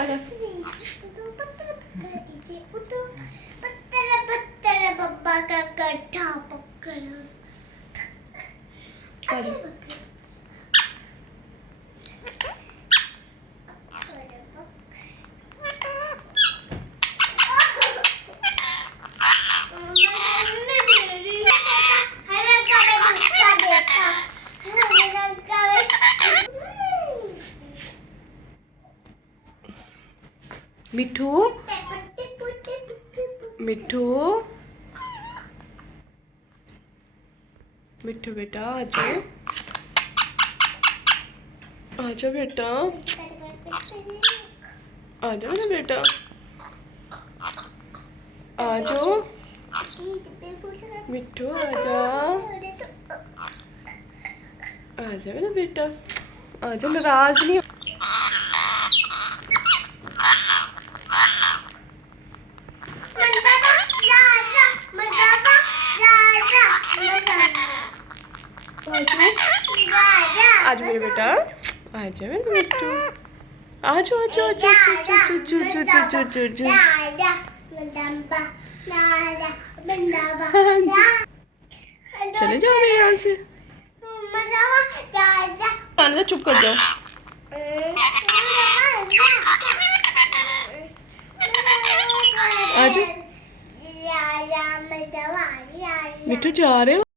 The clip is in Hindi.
आजा। पप्पा का कट्ठा पकड़ो। मिठू मिठू मिठू बेटा आजो आजा बेटा आजा मेरा बेटा आजो मिठू आजा आजा मेरा बेटा आजा नाराज नहीं आज मेरे बेटा आजा मेरे बेटू आजो आजो आजो चले जाओ यहाँ से चुप कर जाओ आजो मिठू जा रहे हो